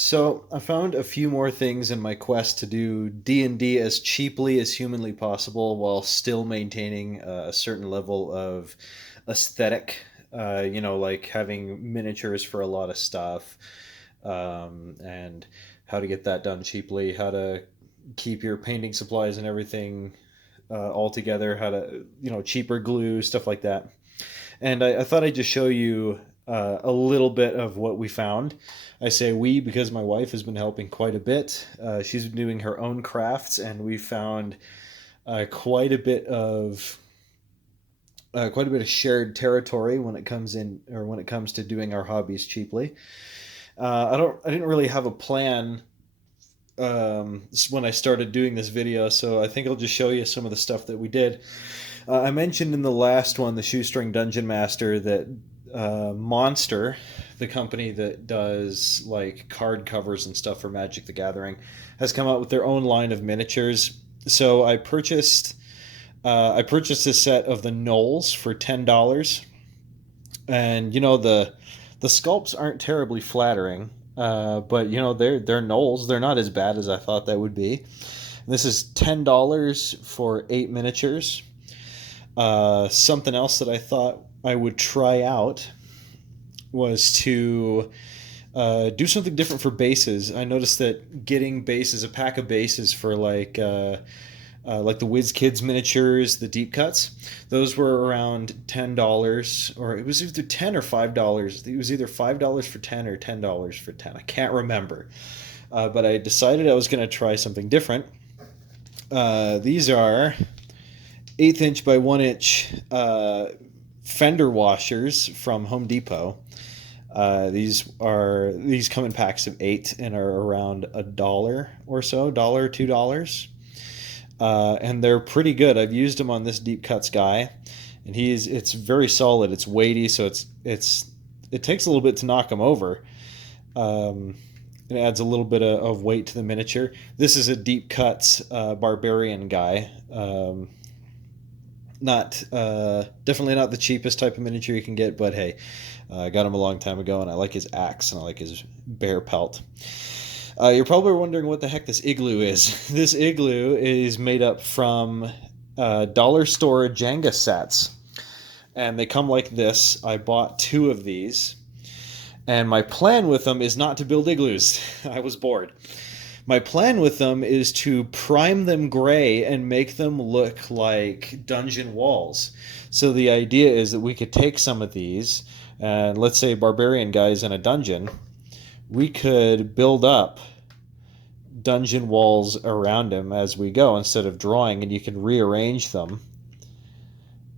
So I found a few more things in my quest to do D&D as cheaply as humanly possible while still maintaining a certain level of aesthetic. Like having miniatures for a lot of stuff, and how to get that done cheaply, how to keep your painting supplies and everything all together, how to, cheaper glue, stuff like that. And I thought I'd just show you a little bit of what we found. I say we because my wife has been helping quite a bit. She's been doing her own crafts, and we found quite a bit of shared territory when it comes to doing our hobbies cheaply. I didn't really have a plan when I started doing this video, so I think I'll just show you some of the stuff that we did. I mentioned in the last one, the Shoestring Dungeon Master, that Monster, the company that does like card covers and stuff for Magic the Gathering, has come out with their own line of miniatures. So I purchased a set of the Knolls for $10, and the sculpts aren't terribly flattering, but they're Knolls. They're not as bad as I thought they would be. This is $10 for 8 miniatures. Something else that I thought I would try out was to do something different for bases. I noticed that getting bases, a pack of bases for like the Whiz Kids miniatures, the deep cuts, those were around $10, or it was either $10 or $5. It was either $5 for 10 or $10 for 10. I can't remember, but I decided I was going to try something different. These are 1/8 by 1 inch Fender Washers from Home Depot. These come in packs of 8 and are around $1 or so, $1 $2, and they're pretty good. I've used them on this deep cuts guy, and it's very solid. It's weighty, so it takes a little bit to knock him over. It adds a little bit of weight to the miniature. This is a deep cuts barbarian guy. Not Definitely not the cheapest type of miniature you can get, but hey, I got him a long time ago, and I like his axe and I like his bear pelt. You're probably wondering what the heck this Igloo is. This Igloo is made up from dollar store Jenga sets, and they come like this. I bought 2 of these, and my plan with them is not to build igloos. I was bored. My plan with them is to prime them gray and make them look like dungeon walls. So the idea is that we could take some of these, and let's say barbarian guys in a dungeon, we could build up dungeon walls around him as we go instead of drawing, and you can rearrange them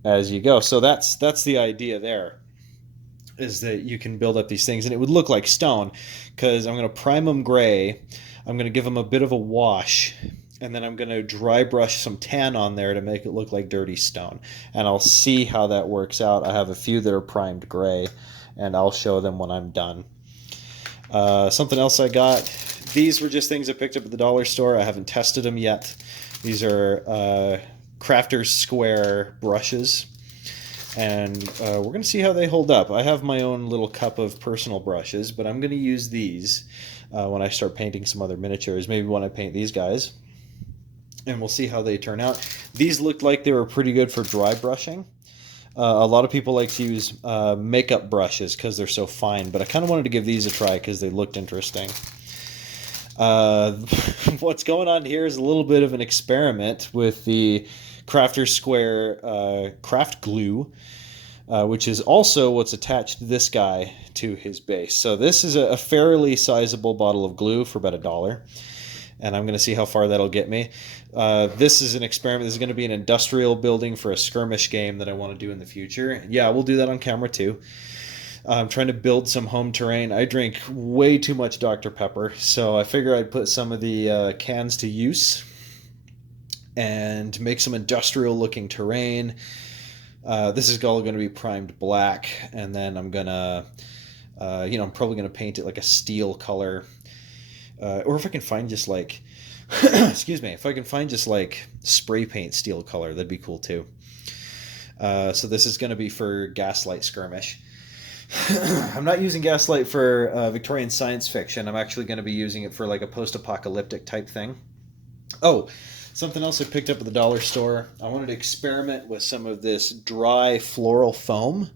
as you go. So that's the idea there, is that you can build up these things and it would look like stone, because I'm going to prime them gray. I'm going to give them a bit of a wash, and then I'm going to dry brush some tan on there to make it look like dirty stone. And I'll see how that works out. I have a few that are primed gray, and I'll show them when I'm done. Something else I got. These were just things I picked up at the dollar store. I haven't tested them yet. These are Crafter's Square brushes, and we're going to see how they hold up. I have my own little cup of personal brushes, but I'm going to use these when I start painting some other miniatures, maybe when I paint these guys, and we'll see how they turn out. These looked like they were pretty good for dry brushing. A lot of people like to use makeup brushes because they're so fine, but I kind of wanted to give these a try because they looked interesting. What's going on here is a little bit of an experiment with the Crafter's Square craft glue, which is also what's attached to this guy to his base. So this is a fairly sizable bottle of glue for about $1, and I'm going to see how far that'll get me. This is an experiment. This is going to be an industrial building for a skirmish game that I want to do in the future. Yeah, we'll do that on camera too. I'm trying to build some home terrain. I drink way too much Dr. Pepper, so I figure I'd put some of the cans to use and make some industrial looking terrain. This is all going to be primed black, and then I'm gonna I'm probably gonna paint it like a steel color, or if I can find just like excuse me, if I can find just like spray paint steel color, that'd be cool too. So this is going to be for Gaslight Skirmish. I'm not using Gaslight for Victorian science fiction. I'm actually going to be using it for like a post-apocalyptic type thing. Oh, something else I picked up at the dollar store. I wanted to experiment with some of this dry floral foam.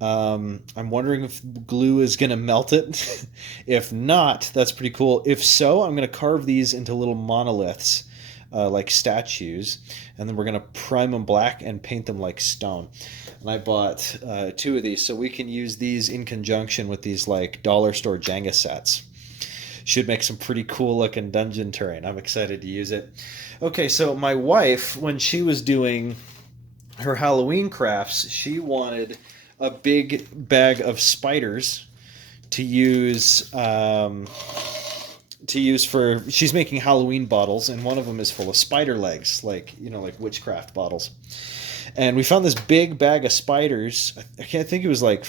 I'm wondering if glue is going to melt it. If not, that's pretty cool. If so, I'm going to carve these into little monoliths, like statues, and then we're going to prime them black and paint them like stone. And I bought two of these, so we can use these in conjunction with these like dollar store Jenga sets. Should make some pretty cool looking dungeon terrain. I'm excited to use it. Okay, so my wife, when she was doing her Halloween crafts, she wanted a big bag of spiders to use for. She's making Halloween bottles, and one of them is full of spider legs, like like witchcraft bottles. And we found this big bag of spiders. I can't think it was like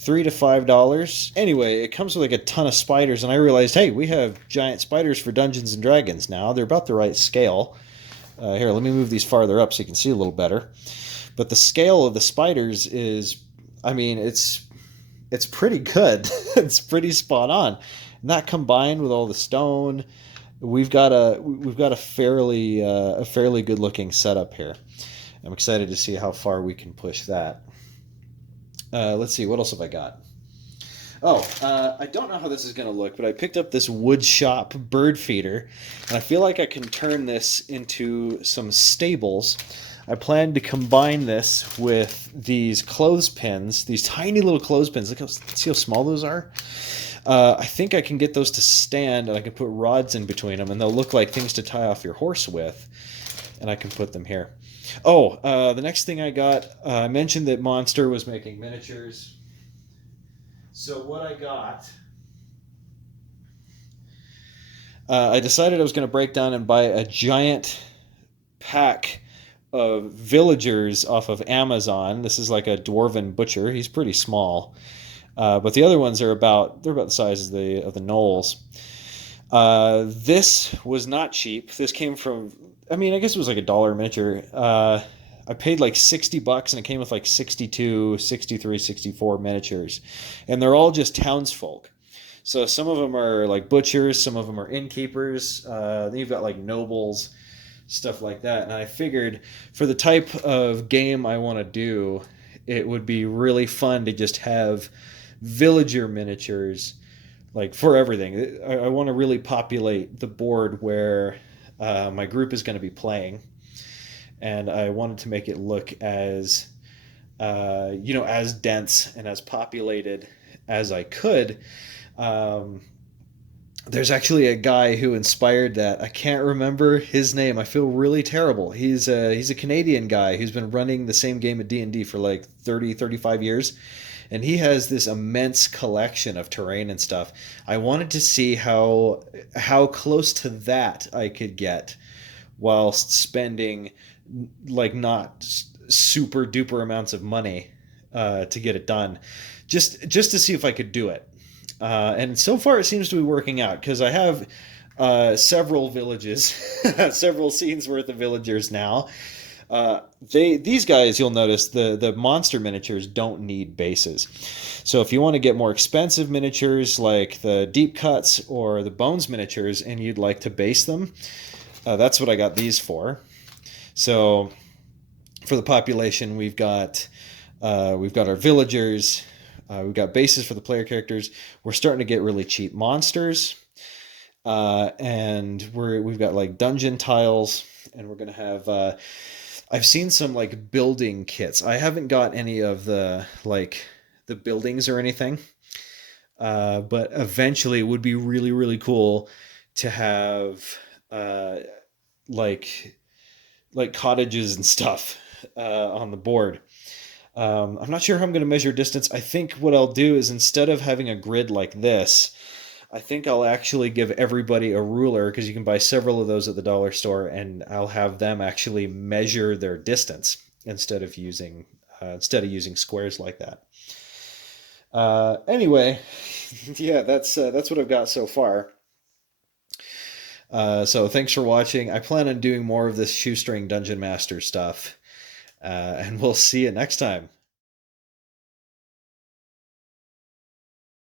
$3 to $5. Anyway, it comes with like a ton of spiders, and I realized, hey, we have giant spiders for Dungeons and Dragons now. They're about the right scale. Here, let me move these farther up so you can see a little better. But the scale of the spiders is, I mean, it's pretty good. It's pretty spot on. And that combined with all the stone, we've got a fairly good looking setup here. I'm excited to see how far we can push that. Let's see, what else have I got? Oh, I don't know how this is going to look, but I picked up this wood shop bird feeder, and I feel like I can turn this into some stables. I plan to combine this with these clothespins, these tiny little clothespins. See how small those are? I think I can get those to stand, and I can put rods in between them, and they'll look like things to tie off your horse with, and I can put them here. Oh, the next thing I got, I mentioned that Monster was making miniatures. So what I got, I decided I was going to break down and buy a giant pack of villagers off of Amazon. This is like a dwarven butcher. He's pretty small, but the other ones are about the size of the gnolls. This was not cheap. This came from, I mean, I guess it was like $1 miniature. I paid like $60 and it came with like 62, 63, 64 miniatures. And they're all just townsfolk. So some of them are like butchers, some of them are innkeepers. Then you've got like nobles, stuff like that. And I figured for the type of game I want to do, it would be really fun to just have villager miniatures like for everything. I want to really populate the board where my group is going to be playing, and I wanted to make it look as as dense and as populated as I could. There's actually a guy who inspired that. I can't remember his name. I feel really terrible. He's a Canadian guy who's been running the same game at D&D for like 35 years. And he has this immense collection of terrain and stuff. I wanted to see how close to that I could get whilst spending like not super duper amounts of money to get it done, just to see if I could do it. And so far it seems to be working out because I have several villages, several scenes worth of villagers now. These guys, you'll notice the monster miniatures don't need bases. So if you want to get more expensive miniatures like the deep cuts or the bones miniatures and you'd like to base them, that's what I got these for. So for the population, we've got our villagers, we've got bases for the player characters. We're starting to get really cheap monsters, and we've got like dungeon tiles, and we're gonna have. I've seen some like building kits. I haven't got any of the buildings or anything, but eventually it would be really really cool to have like cottages and stuff on the board. I'm not sure how I'm going to measure distance. I think what I'll do is instead of having a grid like this, I think I'll actually give everybody a ruler because you can buy several of those at the dollar store, and I'll have them actually measure their distance instead of using squares like that. Anyway, yeah, that's what I've got so far. So thanks for watching. I plan on doing more of this shoestring dungeon master stuff, and we'll see you next time.